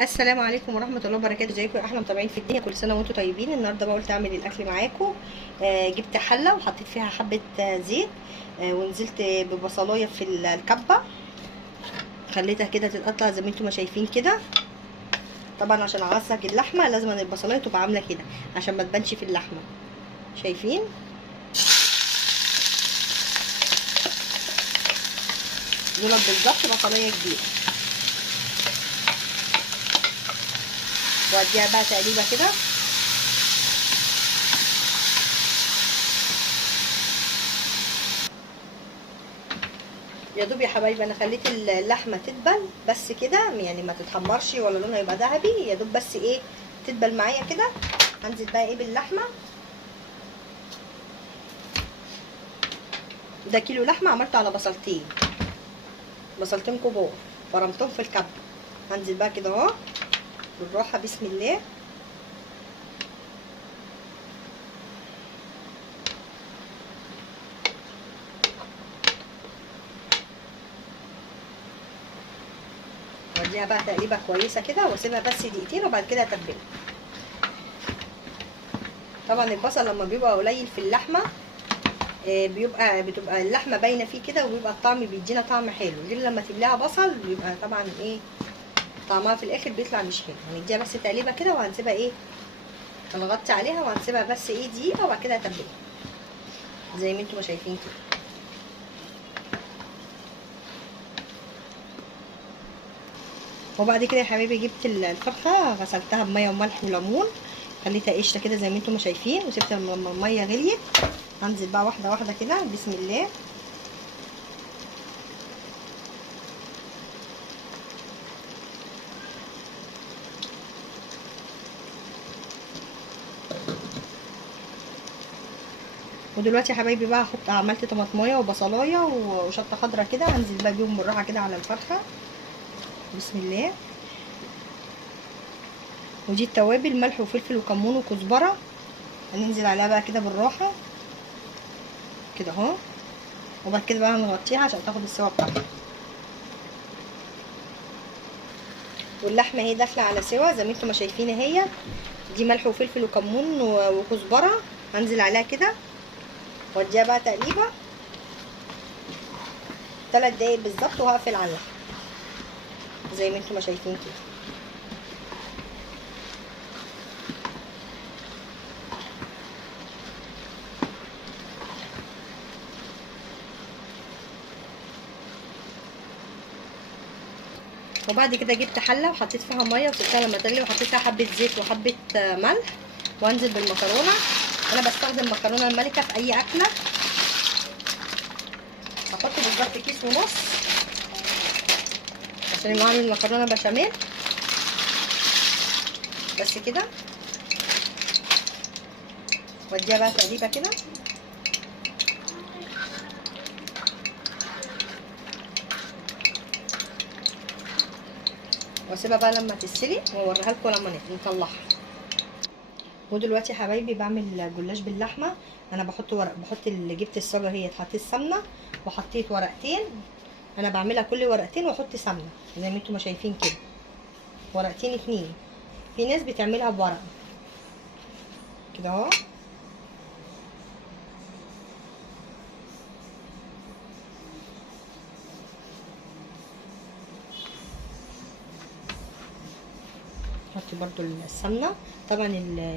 السلام عليكم ورحمه الله وبركاته. ازيكم يا احلى متابعين في الدنيا؟ كل سنه وانتم طيبين. النهارده بقى قلت اعمل الاكل معاكم. جبت حله وحطيت فيها حبه زيت. ونزلت ببصلايه في الكبه، خليتها كده تتقطع زي ما انتم ما شايفين كده. طبعا عشان اعصج اللحمه لازم ان البصلايه تبقى عامله كده عشان ما تبانش في اللحمه. شايفين؟ دول بالظبط بصلايه كبيره. واديها بقى تقليبه كده. يا دوب يا حبايبي انا خليت اللحمه تدبل بس كده، يعني ما تتحمرش ولا لونها يبقى ذهبي، يا دوب بس ايه تدبل معايا كده. هنزل بقى ايه باللحمه. ده كيلو لحمه عملته على بصلتين كبار، فرمتهم في الكبه. هنزل بقى كده اهو بالراحه بسم الله. واديها بقى تقليبه كويسه كده واسيبها بس دقيقتين وبعد كده اتبلها. طبعا البصل لما بيبقى قليل في اللحمه بتبقى اللحمه باينه فيه كده، وبيبقى الطعم بيدينا طعم حلو. غير لما تبليها بصل بيبقى طبعا ايه طعمها في الاخر بيطلع مش حلو. هنديها بس تقليبه كده وهنسيبها ايه، هنغطي عليها وهنسيبها بس ايه دقيقه وبعد كده اتبلها زي ما انتم ما شايفين كده. وبعد كده يا حبايبي جبت الفرخه غسلتها بميه وملح وليمون، خليتها قشطه كده زي ما انتم ما شايفين، وسبت لما الميه غليت. هنزل بقى واحده واحده كده بسم الله. ودلوقتي يا حبايبي بقى عملت طماطمايه وبصلايه وشطه خضراء كده، هنزل بقى بيهم بالراحه كده على الفرخه بسم الله. ودي التوابل ملح وفلفل وكمون وكزبره، هننزل عليها بقى كده بالراحه كده اهو. وبعد كده بقى هنغطيها عشان تاخد السوا بتاعها. واللحمه اهي داخله على سوا زي ما انتم ما شايفين اهي. دي ملح وفلفل وكمون وكزبره، هنزل عليها كده واديها بقى تقليبه 3 دقايق بالظبط وهقفل عليها زي ما انتم ما شايفين كده. وبعد كده جبت حله وحطيت فيها ميه وسبتها لما تغلي، وحطيت فيها حبه زيت وحبه ملح، وانزل بالمكرونه. انا بستخدم مكرونه الملكه في اي اكله. هحط بالظبط كيس ونص عشان اعمل مكرونه بشاميل بس كده. واديها بقى تقليبه كده. واسيبها بقى لما تتسلق واوريها لكم لما نطلعها. ودلوقتي يا حبايبي بعمل جلاش باللحمه. انا بحط اللي جبت الصاجه هي حطيت سمنه وحطيت ورقتين. انا بعملها كل ورقتين واحط سمنه زي ما انتم ما شايفين كده، ورقتين 2. في ناس بتعملها بورقه كده اهو. حطي برضو السمنه. طبعا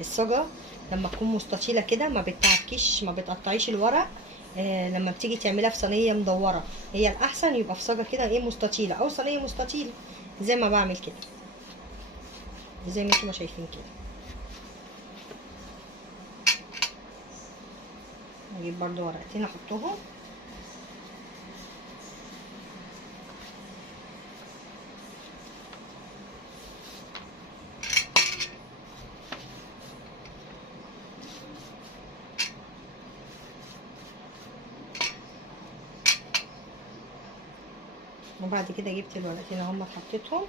الصاجه لما تكون مستطيله كده ما بتعكيش، ما بتقطعيش الورق. لما بتيجي تعملها في صينيه مدوره هي الاحسن يبقى في صاجه كده ايه مستطيله او صينيه مستطيله زي ما بعمل كده زي ما انتم شايفين كده. اجيب برضو ورقتين احطهم. وبعد كده جبت الورقتين اهم حطيتهم.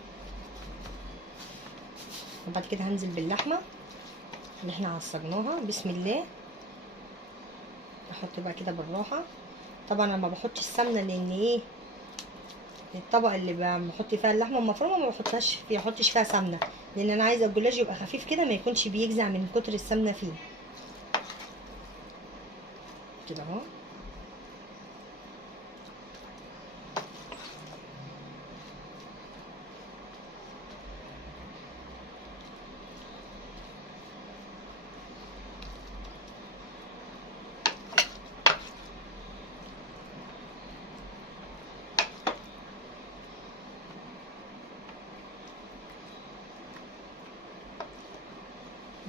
وبعد كده هنزل باللحمه اللي احنا عصجناها بسم الله. احط بقى كده بالراحه. طبعا انا ما بحطش السمنه لان ايه، ما بتعكيش الورق. هي الاحسن يبقى في صاجه كده ايه مستطيله زي ما بعمل كده الطبق اللي بحط فيها اللحمه المفرومه ما بحطش فيها سمنه، لان انا عايزه الجلاش يبقى خفيف كده، ما يكونش بيجزع من كتر السمنه فيه. كده اهو.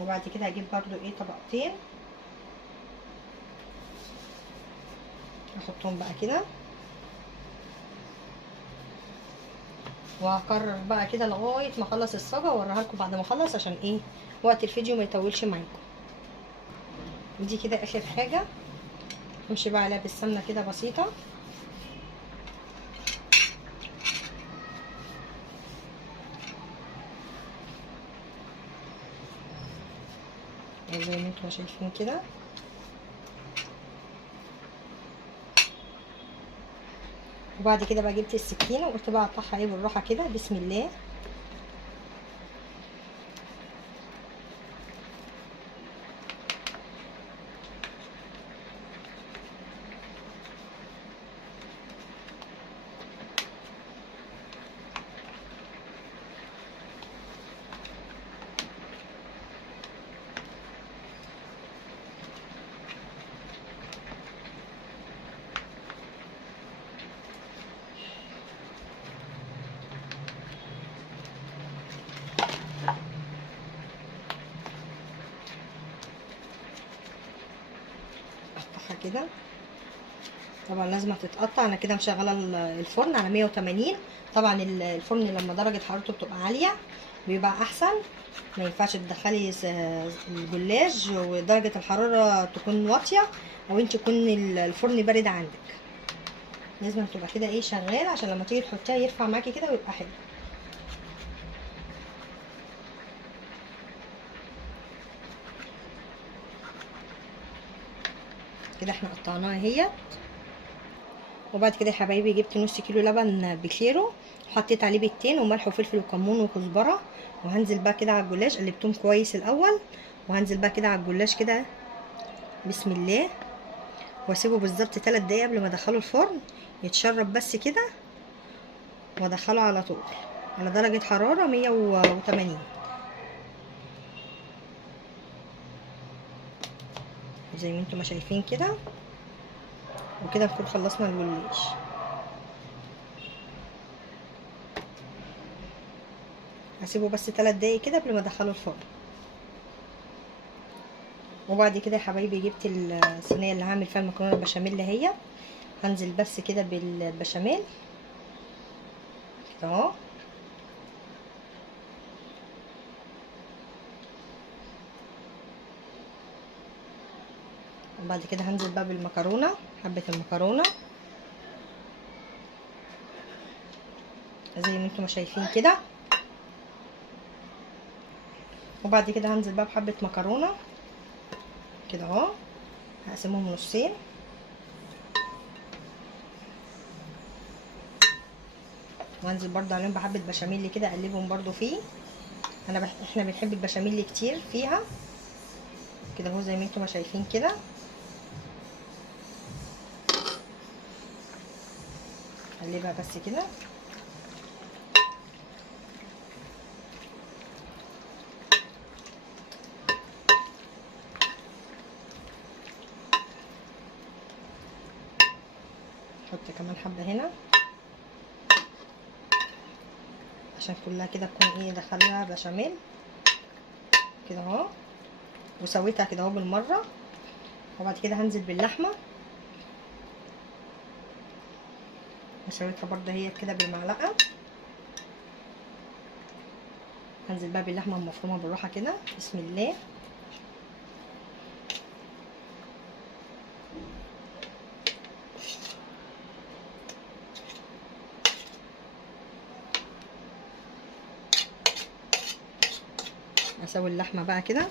وبعد كده هجيب برضو ايه طبقتين، احطهم بقى كده، وهكرر بقى كده لغايه ما اخلص الصاجه واوريها لكم بعد ما اخلص، عشان ايه وقت الفيديو ما يطولش معاكم. دي كده اخر حاجه، امشي بقى عليها بالسمنه كده بسيطه. زي ما انتم شايفين كده. وبعد كده بقى جبت السكينه وقلت بقى اقطعها ايه بالراحه كده، بسم الله. اقطعها كده. طبعا لازم تتقطع. انا كده مشغله الفرن على 180. طبعا الفرن لما درجه حرارته بتبقى عاليه بيبقى احسن، ما ينفعش تدخلي الجلاش ودرجه الحراره تكون واطيه، او انت يكون الفرن بارد عندك. لازم تبقى كده ايه شغال، عشان لما تيجي تحطيها يرفع معاكي كده ويبقى حلو. كده احنا قطعناها اهي. وبعد كده يا حبايبي جبت نص كيلو لبن بخيره، وحطيت عليه بيضتين وملح وفلفل وكمون وكزبره، وهنزل بقى كده على الجلاش، قلبتهم كويس الاول، وهنزل بقى كده على الجلاش كده بسم الله، واسيبه بالظبط 3 دقايق قبل ما ادخله الفرن يتشرب بس كده، وادخله على طول على درجه حراره 180 زي ما انتم ما شايفين كده. وكده نكون خلصنا الجلاش. هسيبه بس 3 دقايق كده قبل ما ادخله الفرن. وبعد كده يا حبايبي جبت الصينيه اللي هعمل فيها المكرونه البشاميل اهي، هنزل بس كده بالبشاميل كده اهو. وبعد كده هنزل بقى بالمكرونه، حبه المكرونه زي ما انتم شايفين كده. وبعد كده هنزل بقى بحبه مكرونه كده اهو، هقسمهم نصين. وانزل برضو عليهم بحبه بشاميل كده، اقلبهم برضو فيه. احنا بنحب البشاميل كتير فيها كده اهو، زي ما انتم شايفين كده. اقلبها بس كده. احط كمان حبه هنا عشان كلها كده تكون ايه دخلها بشاميل كده اهو، وسويتها كده اهو بالمره. وبعد كده هنزل باللحمه، وسويتها برده هي كده بالمعلقه. هنزل بقى باللحمه المفرومه بالراحه كده بسم الله. اسوي اللحمه بقى كده.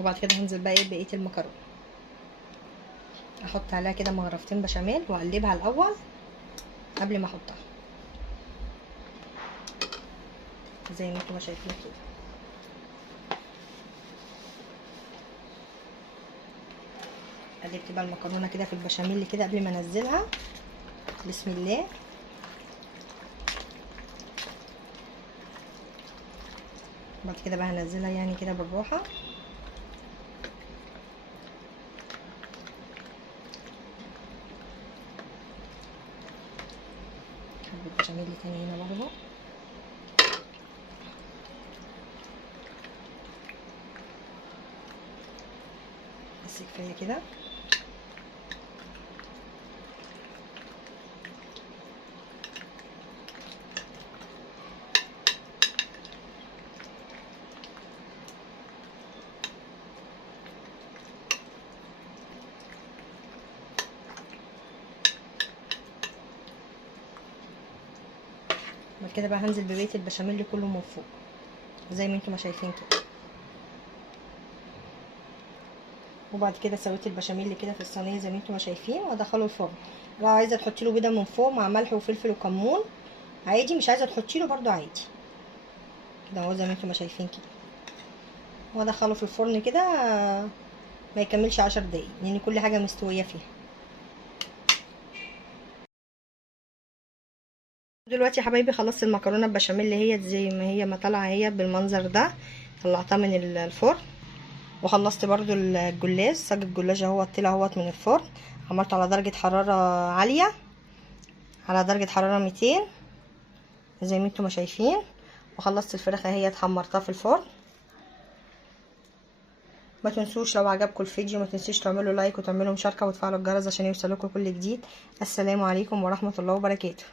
وبعد كده هنزل بقى ايه بقيه المكرونه، احط عليها كده مغرفتين بشاميل واقلبها الاول قبل ما احطها زي ما انتم شايفين كده. قلبت بقى المكرونه كده في البشاميل كده قبل ما انزلها. بسم الله. بعد كده بقى هنزلها يعني كده بالراحه. حبه بشاميل تاني هنا برضه. بس كفايه كده. بعد كده بقى هنزل ببقيه البشاميل كله من فوق زي ما انتم ما شايفين كده. وبعد كده سويت البشاميل كده في الصينيه زي ما انتم ما شايفين وادخله الفرن. لو عايزه تحطي له بيضه من فوق مع ملح وفلفل وكمون عادي، مش عايزه تحطي له برده عادي كده اهو زي ما انتم ما شايفين كده. وادخله في الفرن كده ما يكملش 10 دقايق لان كل حاجه مستويه فيها. دلوقتي يا حبايبي خلصت المكرونه البشاميل اللي هي زي ما هي ما طالعه هي بالمنظر ده، طلعتها من الفرن. وخلصت برضو الجلاش، صاج الجلاش اهوت طلع اهوت من الفرن. عملته على درجه حراره عاليه، على درجه حراره 200 زي ما انتم ما شايفين. وخلصت الفراخ اهي اتحمرتها في الفرن. ما تنسوش لو عجبكم الفيديو ما تنسوش تعملوا لايك وتعملوا مشاركه وتفعلوا الجرس عشان يوصلكم كل جديد. السلام عليكم ورحمه الله وبركاته.